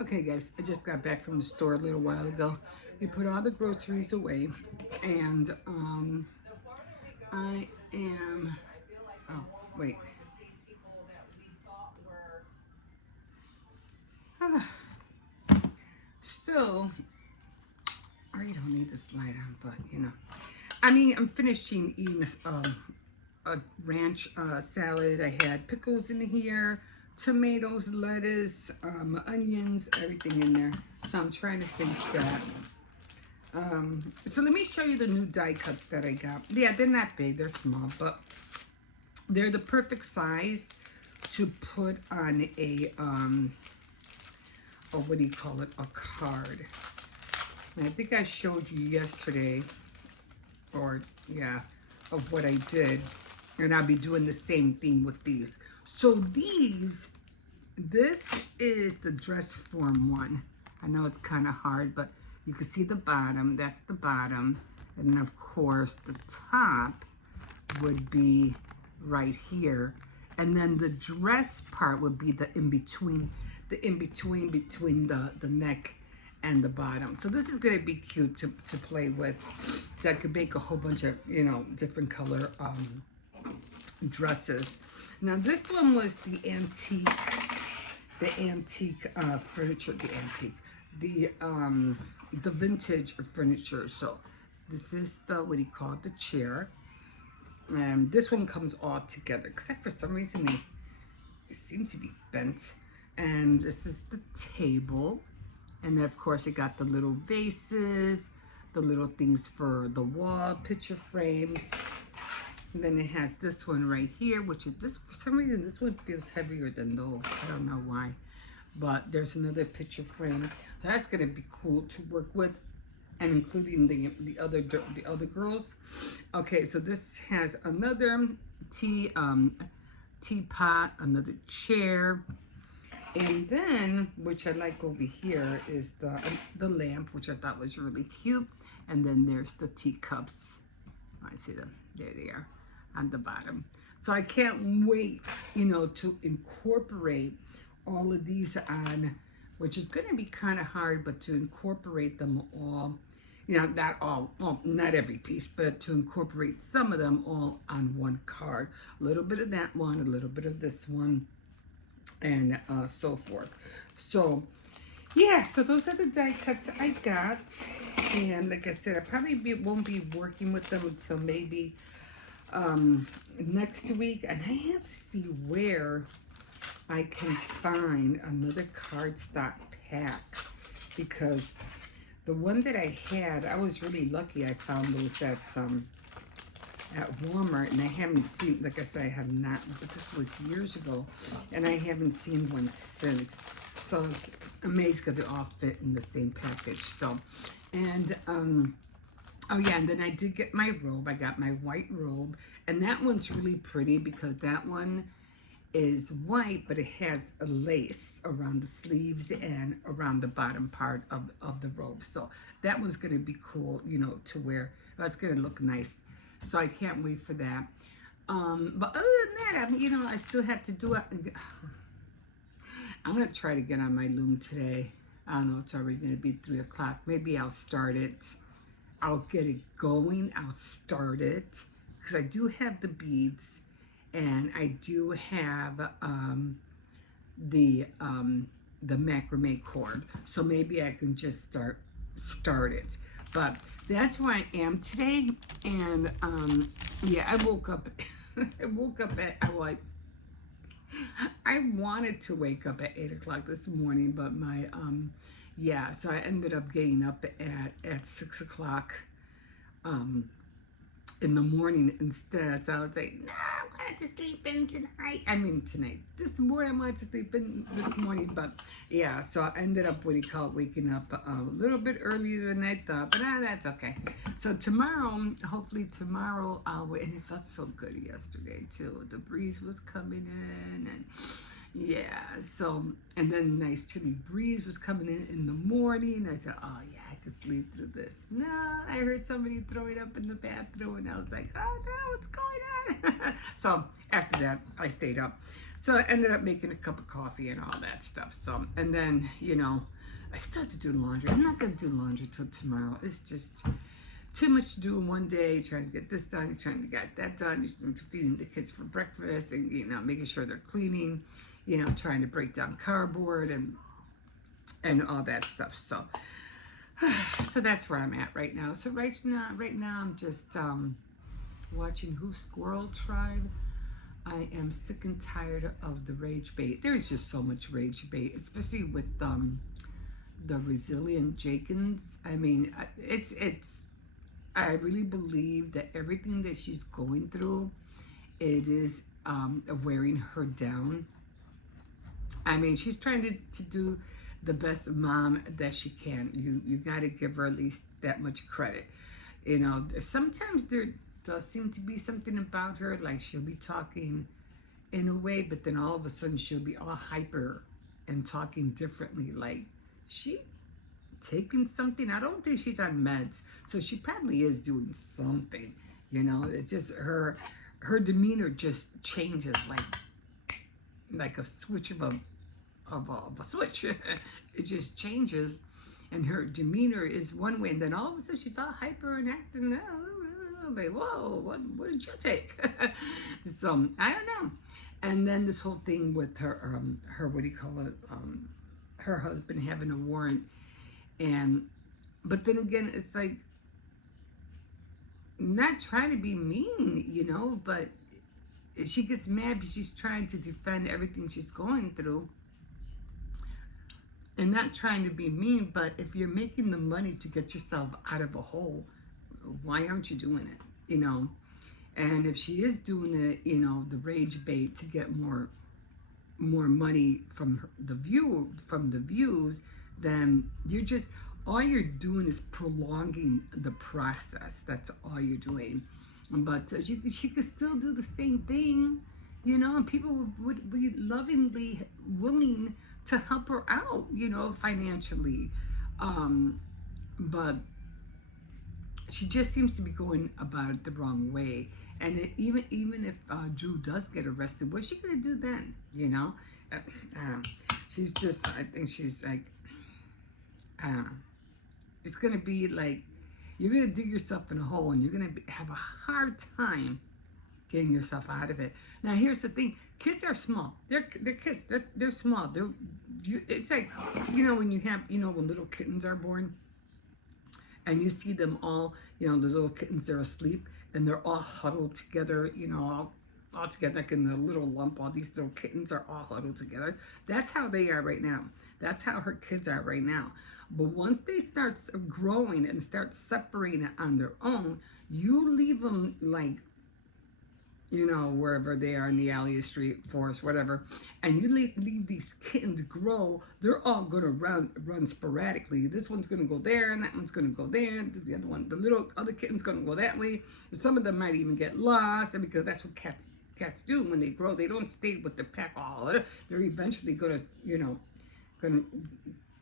Okay, guys, I just got back from the store a little while ago. We put all the groceries away, and I am. Oh, wait. So, I don't need this light on, but I mean, I'm finishing eating this a ranch salad. I had pickles in here, tomatoes, lettuce, onions, everything in there. So I'm trying to finish that. So let me show you the new die cuts that I got. Yeah, they're not big, they're small, but they're the perfect size to put on a what do you call it, a card. And I think I showed you yesterday, or yeah, of what I did. And I'll be doing the same thing with these. So this is the dress form one. I know it's kind of hard, but you can see the bottom. That's the bottom. And then, of course, the top would be right here. And then the dress part would be the in-between, between the neck and the bottom. So this is going to be cute to play with. So I could make a whole bunch of, different color dresses. Now this one was the antique furniture, the vintage furniture. So this is the, what do you call it, the chair. And this one comes all together, except for some reason they seem to be bent. And this is the table. And then of course it got the little vases, the little things for the wall, picture frames. And then it has this one right here, which is this, for some reason, this one feels heavier than those. I don't know why. But there's another picture frame. So that's gonna be cool to work with, and including the other girls. Okay, so this has another teapot, another chair, and then, which I like over here, is the lamp, which I thought was really cute. And then there's the teacups. I see them. There they are on the bottom. So I can't wait, to incorporate all of these on, which is going to be kind of hard, but to incorporate them all, not all, well, not every piece, but to incorporate some of them all on one card. A little bit of that one, a little bit of this one, and so forth. So yeah, so those are the die cuts I got. And like I said, I probably won't be working with them until maybe next week. And I have to see where I can find another cardstock pack, because the one that I had, I was really lucky. I found those at Walmart, and I haven't seen, like I said, I have not, but this was years ago, and I haven't seen one since. So it's amazing because they all fit in the same package. So, and oh yeah, and then I did get my robe. I got my white robe, and that one's really pretty because that one is white, but it has a lace around the sleeves and around the bottom part of the robe. So that one's going to be cool, to wear. That's going to look nice. So I can't wait for that. But other than that, I still have to do it. I'm going to try to get on my loom today. I don't know, it's already going to be 3 o'clock. Maybe I'll start it. I'll get it going. I'll start it. Because I do have the beads. And I do have the macrame cord. So maybe I can just start it. But that's where I am today. And yeah, I woke up at I wanted to wake up at 8 o'clock this morning, but my yeah, so I ended up getting up at 6 o'clock in the morning instead. So I was like, no, I wanted to sleep in tonight. I mean tonight. This morning I wanted to sleep in this morning, but yeah, so I ended up, what do you call it, waking up a little bit earlier than I thought, but that's okay. So tomorrow, hopefully tomorrow, and it felt so good yesterday too. The breeze was coming in, and yeah, so, and then nice chilly breeze was coming in the morning. I said, oh yeah, I can sleep through this. No, I heard somebody throwing up in the bathroom, and I was like, oh no, what's going on? So after that, I stayed up. So I ended up making a cup of coffee and all that stuff. So, and then, I still have to do laundry. I'm not going to do laundry till tomorrow. It's just too much to do in one day, trying to get this done, trying to get that done, feeding the kids for breakfast, and making sure they're cleaning, trying to break down cardboard and all that stuff. So so that's where I'm at right now. So right now I'm just watching Who Squirrel Tribe. I am sick and tired of the rage bait. There's just so much rage bait, especially with the Resilient Jenkins. I mean, it's I really believe that everything that she's going through, it is wearing her down. I mean, she's trying to do the best mom that she can. You got to give her at least that much credit. Sometimes there does seem to be something about her, like she'll be talking in a way, but then all of a sudden she'll be all hyper and talking differently. Like she taking something. I don't think she's on meds, so she probably is doing something. It's just her demeanor just changes like a switch of a switch. It just changes, and her demeanor is one way, and then all of a sudden she's all hyper and acting. Like, whoa, what did you take? So I don't know. And then this whole thing with her what do you call it? Her husband having a warrant. But then again, it's like, not trying to be mean, but she gets mad because she's trying to defend everything she's going through. And not trying to be mean, but if you're making the money to get yourself out of a hole, why aren't you doing it? And if she is doing it, the rage bait to get more money from the views, then all you're doing is prolonging the process. That's all you're doing. But she could still do the same thing, and people would be lovingly willing to help her out, financially. But she just seems to be going about it the wrong way. And even if Drew does get arrested, what's she gonna do then? She's just, I think she's like, it's gonna be like, you're gonna dig yourself in a hole, and you're gonna have a hard time getting yourself out of it. Now, here's the thing: kids are small. They're kids. They're small. It's like, when you have, when little kittens are born, and you see them all, the little kittens, they're asleep, and they're all huddled together, all together, like in the little lump. All these little kittens are all huddled together. That's how they are right now. That's how her kids are right now. But once they start growing and start separating on their own, you leave them like, wherever they are in the alley, street, forest, whatever, and you leave these kittens grow, they're all going to run sporadically. This one's going to go there, and that one's going to go there. The other one, the little other kitten's going to go that way. Some of them might even get lost, and because that's what cats do when they grow. They don't stay with the pack all. They're eventually going to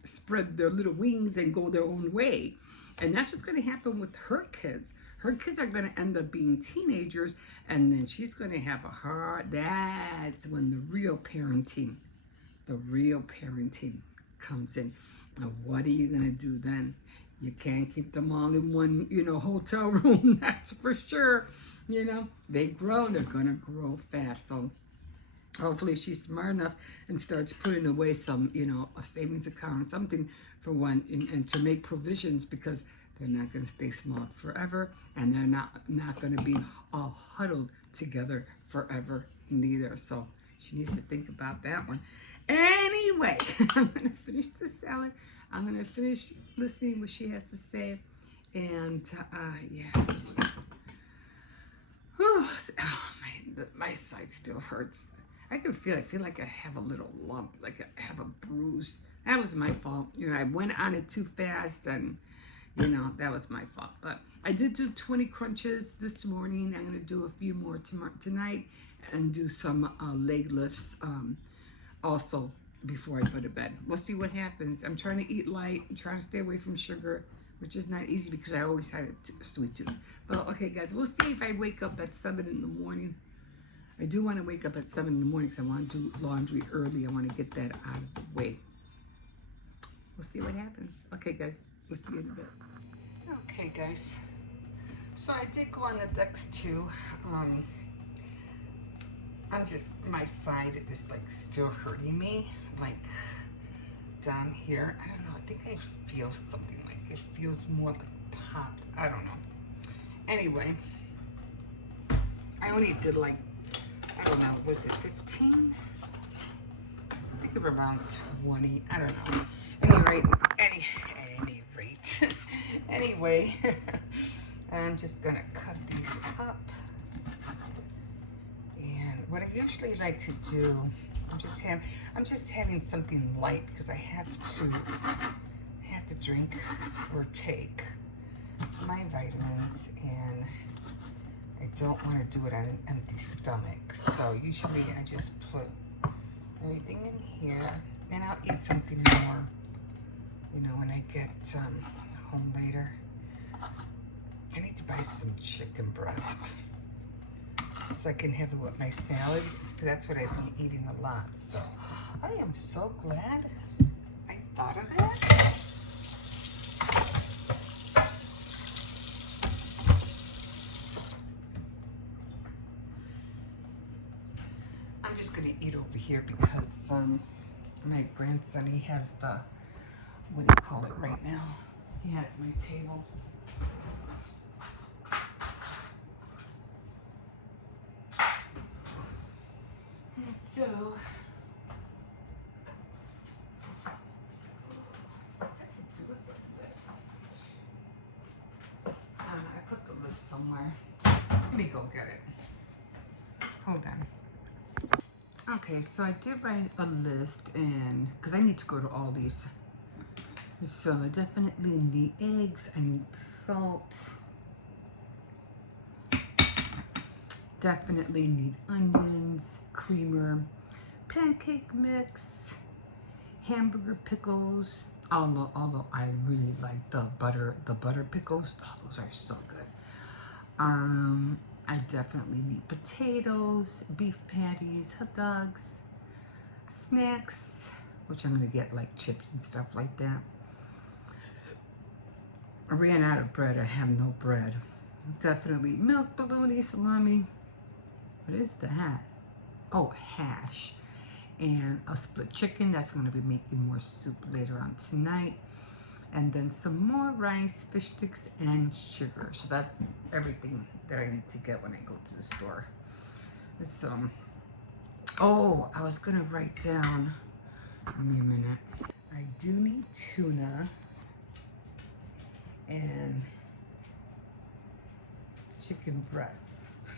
spread their little wings and go their own way. And that's what's going to happen with her kids. Her kids are going to end up being teenagers, and then she's going to have that's when the real parenting comes in. Now, what are you going to do then? You can't keep them all in one, hotel room, that's for sure. They grow, they're going to grow fast. So hopefully she's smart enough and starts putting away some, a savings account, something for one, and to make provisions, because they're not going to stay small forever, and they're not going to be all huddled together forever neither. So she needs to think about that one. Anyway, I'm going to finish the salad. I'm going to finish listening what she has to say. And my side still hurts. I feel like I have a little lump, like I have a bruise. That was my fault. I went on it too fast, and that was my fault. But I did do 20 crunches this morning. I'm going to do a few more tonight, and do some leg lifts also before I go to bed. We'll see what happens. I'm trying to eat light. I'm trying to stay away from sugar, which is not easy because I always had a sweet tooth. But okay, guys, we'll see if I wake up at 7 in the morning. I do want to wake up at 7 in the morning because I want to do laundry early. I want to get that out of the way. We'll see what happens. Okay, guys. We'll see you in a bit. Okay, guys. So I did go on the decks too. My side is like still hurting me. Like down here. I don't know. I think I feel something like it feels more like popped. I don't know. Anyway, I only did like, I don't know, was it 15? I think of around 20. I don't know. Anyway, I'm just gonna cut these up. And what I usually like to do, I'm just having something light because I have to drink or take my vitamins, and I don't want to do it on an empty stomach. So usually I just put everything in here, and I'll eat something more, you know, when I get home later. I need to buy some chicken breast so I can have it with my salad. That's what I've been eating a lot. So I am so glad I thought of that. I'm just gonna eat over here because my grandson, he has the, what do you call it right now? He has my table. So, I put the list somewhere. Let me go get it. Hold on. Okay, so I did write a list, and because I need to go to Aldi's. So I definitely need eggs, I need salt. Definitely need onions, creamer, pancake mix, hamburger pickles. Although I really like the butter pickles. Oh, those are so good. I definitely need potatoes, beef patties, hot dogs, snacks, which I'm gonna get like chips and stuff like that. I ran out of bread. I have no bread. Definitely milk, bologna, salami. What is that? Oh, hash. And a split chicken. That's going to be making more soup later on tonight. And then some more rice, fish sticks, and sugar. So that's everything that I need to get when I go to the store. So, oh, I was going to write down, give me a minute. I do need tuna and chicken breast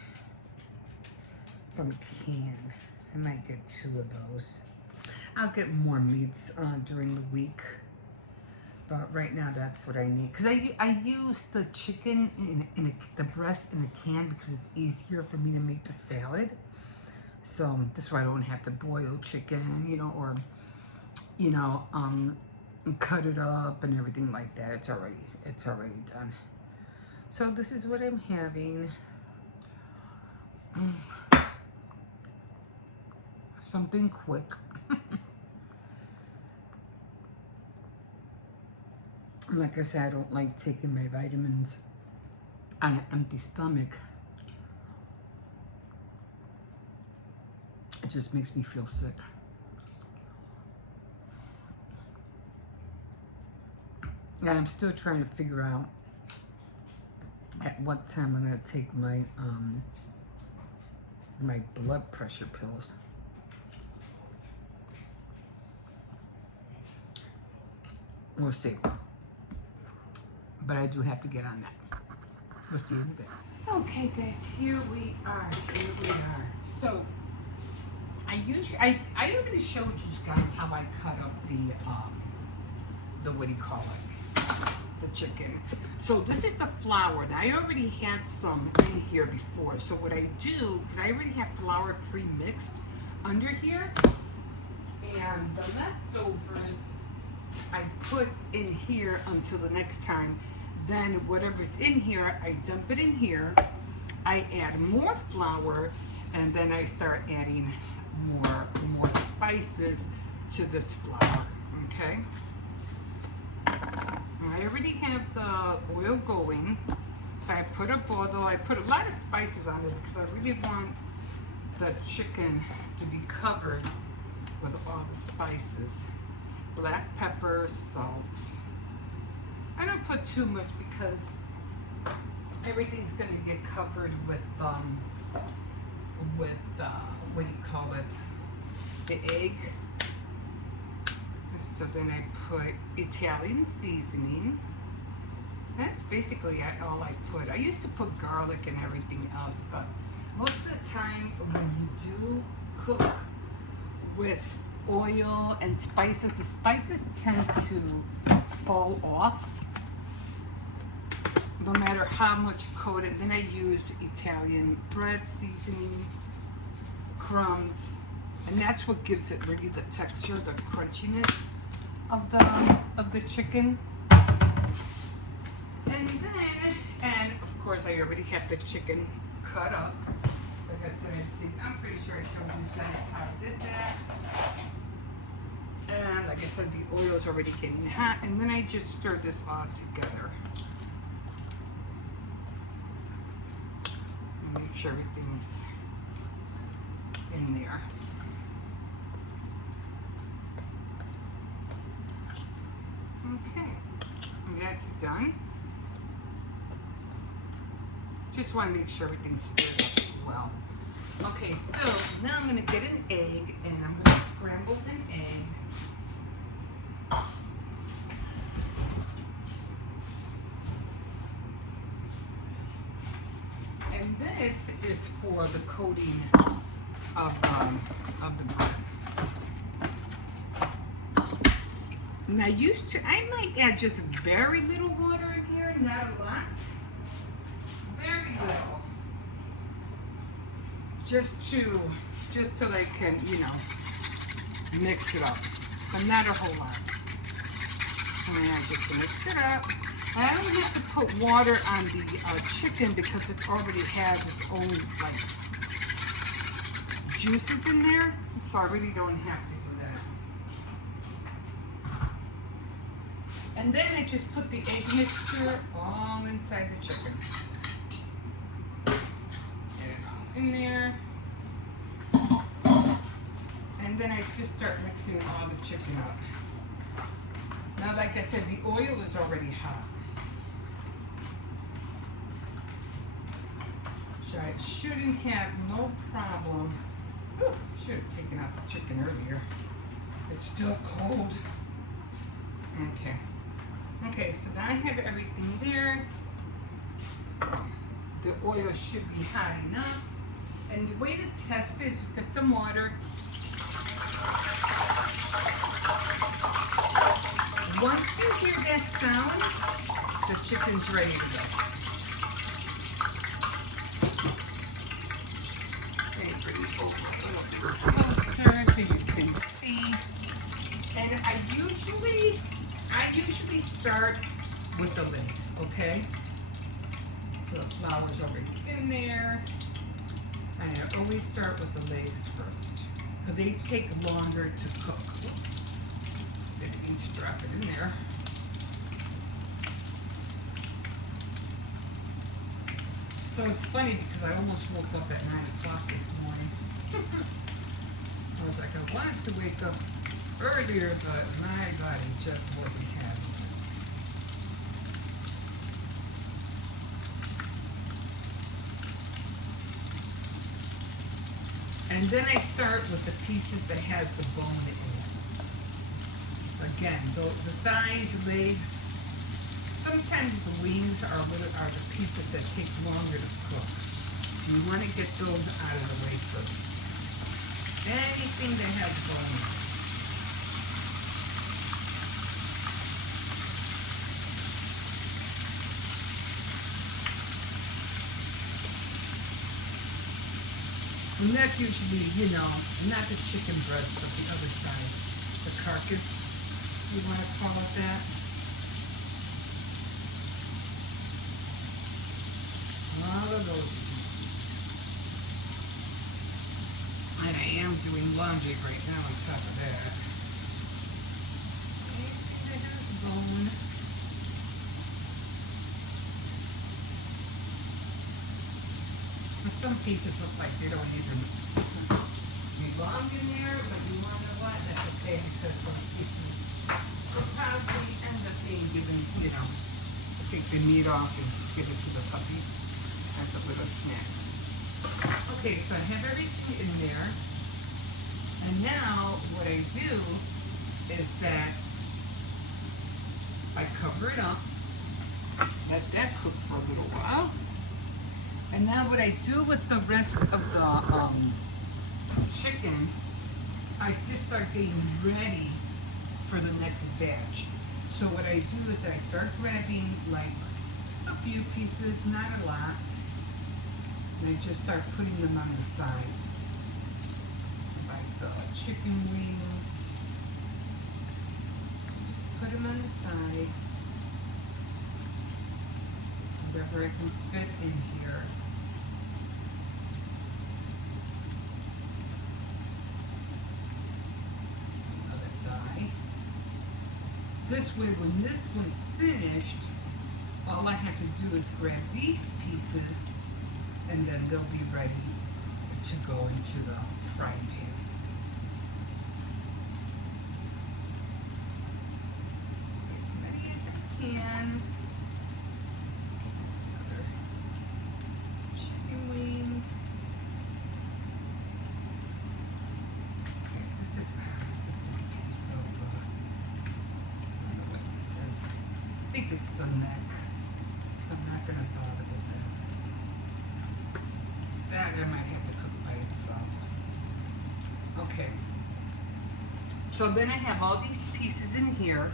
from a can. I might get 2 of those. I'll get more meats during the week, but right now that's what I need. Because I use the chicken the breast in a can because it's easier for me to make the salad. So this way I don't have to boil chicken, you know, or you know, cut it up and everything like that. It's already done. So this is what I'm having. Something quick. Like I said, I don't like taking my vitamins on an empty stomach. It just makes me feel sick. And I'm still trying to figure out at what time I'm going to take my my blood pressure pills. We'll see. But I do have to get on that. We'll see in a bit. Okay, guys, here we are. So, I already showed you guys how I cut up the what do you call it? The chicken. So this is the flour. Now, I already had some in here before. So what I do, because I already have flour pre-mixed under here, and the leftovers I put in here until the next time. Then whatever's in here, I dump it in here. I add more flour, and then I start adding more spices to this flour. Okay. I already have the oil going, so I put a bottle. I put a lot of spices on it because I really want the chicken to be covered with all the spices. Black pepper, salt. I don't put too much because everything's gonna get covered with what do you call it? The egg. So then I put Italian seasoning. That's basically all I put. I used to put garlic and everything else, but most of the time when you do cook with oil and spices, the spices tend to fall off no matter how much you coat it. Then I use Italian bread seasoning, crumbs, and that's what gives it really the texture, the crunchiness of the chicken. And of course I already have the chicken cut up. Like I said, I'm pretty sure I showed you guys how I did that. And like I said, the oil's already getting hot, and then I just stir this all together. And make sure everything's in there. Okay, and that's done. Just want to make sure everything's stirred up well. Okay, so now I'm going to get an egg, and I'm going to scramble an egg. And this is for the coating of the bread. And I might add just very little water in here, not a lot. Very little. Just so I can, mix it up. But not a whole lot. And I just mix it up. I don't have to put water on the chicken because it already has its own, juices in there. So I really don't have to do that. And then I just put the egg mixture all inside the chicken. Get it all in there. And then I just start mixing all the chicken up. Now, like I said, the oil is already hot. So I shouldn't have no problem. Ooh, should have taken out the chicken earlier. It's still cold. Okay. Okay, so now I have everything there. The oil should be hot enough. And the way to test it is just get some water. Once you hear that sound, the chicken's ready to go. Okay, bring it over a little closer so you can see. And I usually start with the legs, okay? So the flour's already in there. And I always start with the legs first, because they take longer to cook. Oops. Didn't mean to drop it in there. So it's funny because I almost woke up at 9 o'clock this morning. I was like, I wanted to wake up earlier, but my body just wasn't having it. And then I start with the pieces that has the bone in it. Again, the thighs, legs. Sometimes the wings are the pieces that take longer to cook. You want to get those out of the way first. Anything that has bone in it. And that's usually, not the chicken breast, but the other side, the carcass, you want to call it that. All of those pieces. doing laundry right now on top of that. Anything that has bone. Some pieces look like they don't even belong in there, but you want to know what? That's okay because those pieces will probably end up being given, you know, take the meat off and give it to the puppy as a little snack. Okay, so I have everything in there. And now what I do is that I cover it up, let that cook for a little while. And now what I do with the rest of the chicken, I just start getting ready for the next batch. So what I do is I start grabbing like a few pieces, not a lot, and I just start putting them on the sides. Like the chicken wings. Just put them on the sides. Wherever I can fit in here. This way, when this one's finished, all I have to do is grab these pieces and then they'll be ready to go into the frying pan. As many as I can. There's another chicken wing. Okay, this is a big piece of I think it's the neck, so I'm not going to bother with that. That I might have to cook by itself. Okay. So then I have all these pieces in here,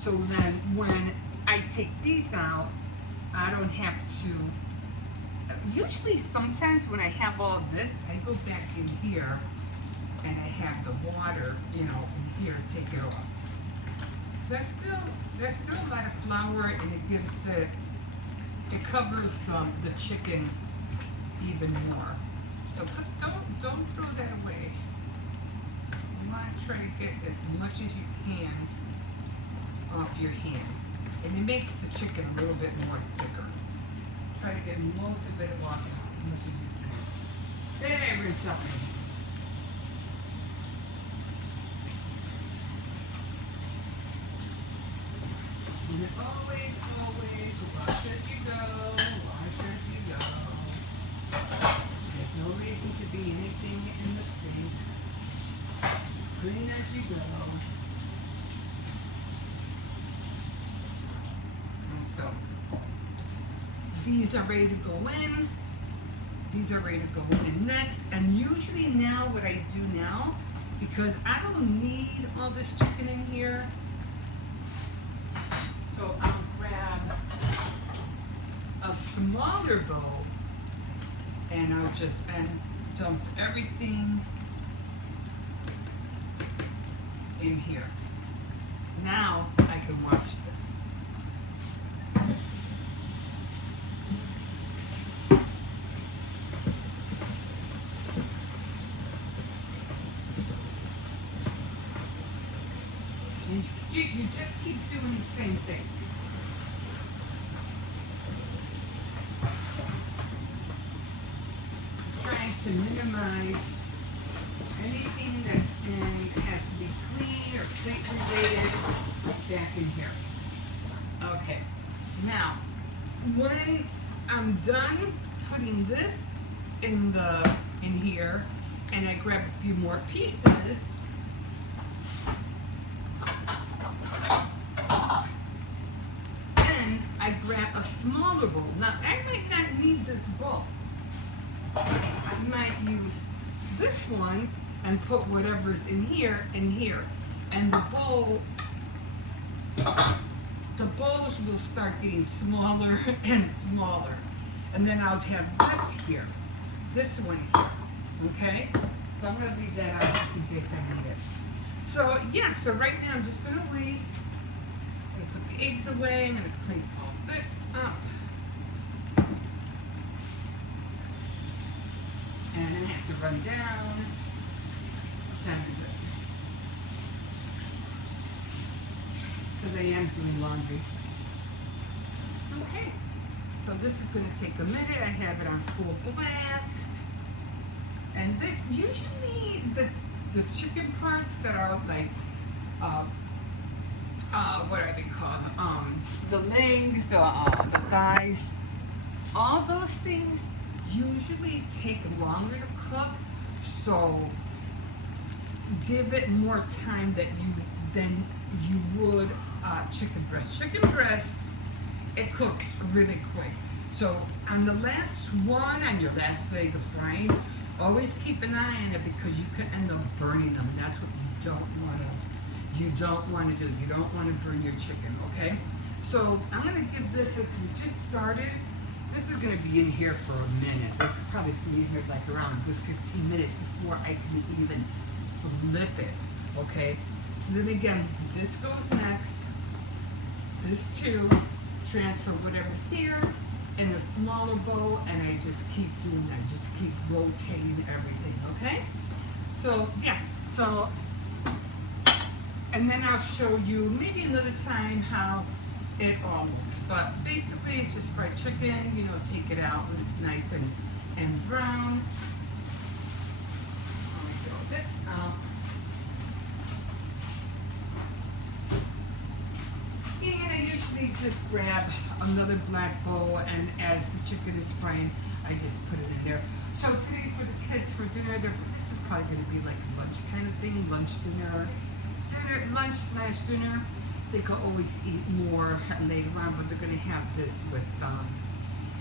so then when I take these out, I don't have to, usually sometimes when I have all this, I go back in here and I have the water, you know, in here, take it off. There's still a lot of flour, and it gives it covers the chicken even more. So don't throw that away. You want to try to get as much as you can off your hand, and it makes the chicken a little bit more thicker. Try to get most of it off as much as you can. Then I rinse out my hands. And always wash as you go, wash as you go. There's no reason to be anything in the sink. Clean as you go. And so, these are ready to go in. These are ready to go in next. And usually now what I do now, because I don't need all this chicken in here, so I'll grab a smaller bowl and I'll just dump everything in here. Now I can wash this. You just keep doing the same thing. Trying to minimize anything that's in has to be clean or plate related back in here. Okay. Now, when I'm done putting this in here, and I grab a few more pieces. I grab a smaller bowl. Now, I might not need this bowl. I might use this one and put whatever's in here. And the bowls will start getting smaller and smaller. And then I'll have this here, this one here, okay? So I'm gonna leave that out just in case I need it. So yeah, so right now I'm just gonna wait. I'm gonna put the eggs away, I'm gonna clean all this up. And I have to run down time is it? Because I am doing laundry. Okay. So this is going to take a minute. I have it on full blast. And this usually the chicken parts that are like what are they called? The legs, the thighs, all those things usually take longer to cook. So give it more time than you would chicken breast. Chicken breasts, it cooks really quick. So on the last one, on your last leg of frying, always keep an eye on it because you could end up burning them. That's what you don't want to. You don't want to do. You don't want to burn your chicken. Okay. So I'm gonna give this because it just started. This is gonna be in here for a minute. This will probably be in here like around a good 15 minutes before I can even flip it. Okay. So then again, this goes next. This too. Transfer whatever's here in a smaller bowl, and I just keep doing that. Just keep rotating everything, okay? So yeah, so and then I'll show you maybe another time how it all looks. But basically, it's just fried chicken. You know, take it out when it's nice and brown. Let me throw this out. And I usually just grab another black bowl, and as the chicken is frying, I just put it in there. So today for the kids for dinner, this is probably going to be like a lunch kind of thing, lunch, lunch/dinner. They could always eat more later on, but they're going to have this with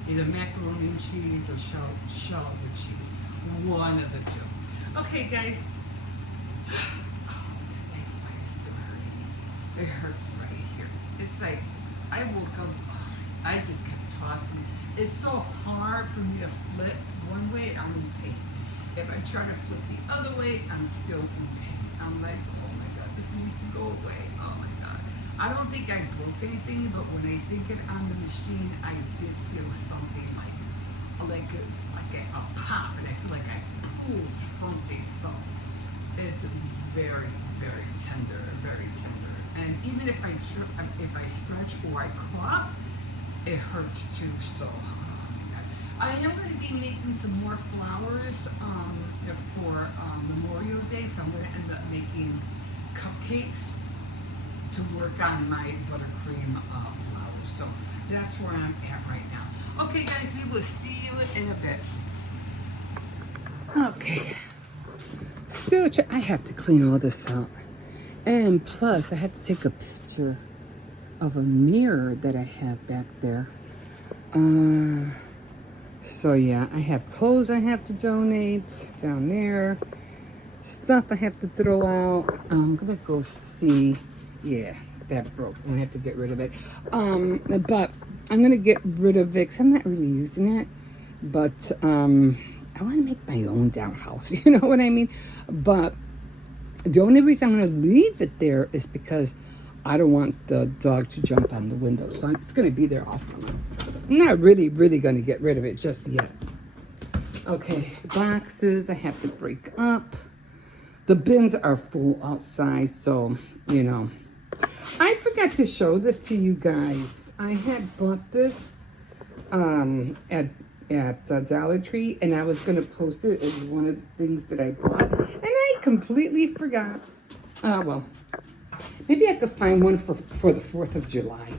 either macaroni and cheese or shallot with cheese, one of the two. Okay, guys. Oh, my side is still hurting. It hurts right here. It's like I woke up, I just kept tossing. It's so hard for me to flip one way, I'm in pain. If I try to flip the other way, I'm still in pain. I'm like, oh my God, this needs to go away. Oh my God. I don't think I broke anything, but when I did get on the machine, I did feel something like a pop, and I feel like I pulled something. So it's very, very tender, very tender. And even if I stretch or I cough, it hurts too. So I am going to be making some more flowers for Memorial Day. So I'm going to end up making cupcakes to work on my buttercream flowers. So that's where I'm at right now. Okay, guys, we will see you in a bit. Okay. Still, I have to clean all this out. And plus, I had to take a picture of a mirror that I have back there. So yeah, I have clothes I have to donate down there. Stuff I have to throw out. I'm gonna go see. Yeah, that broke. I'm gonna have to get rid of it. But I'm gonna get rid of it 'cause I'm not really using it. But I want to make my own down house. You know what I mean? But the only reason I'm going to leave it there is because I don't want the dog to jump on the window. So it's going to be there all summer. I'm not really going to get rid of it just yet. Okay, boxes I have to break up. The bins are full outside, so, you know. I forgot to show this to you guys. I had bought this at Dollar Tree, and I was going to post it as one of the things that I bought, and I completely forgot. Well, maybe I could find one for the 4th of July.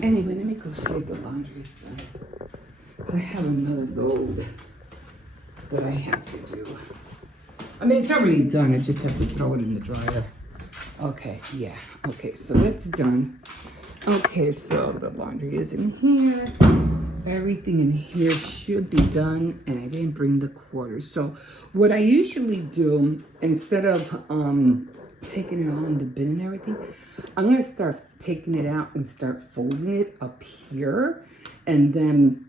Anyway, let me go save the laundry stuff. I have another load that I have to do. I mean, it's already done. I just have to throw it in the dryer. Okay, yeah. Okay, so it's done. Okay, so the laundry is in here. Everything in here should be done, and I didn't bring the quarters. So what I usually do, instead of taking it all in the bin and everything, I'm going to start taking it out and start folding it up here, and then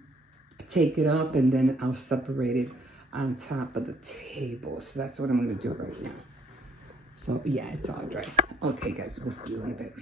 take it up, and then I'll separate it on top of the table. So that's what I'm going to do right now. So yeah, it's all dry. Okay, guys, we'll see you in a bit.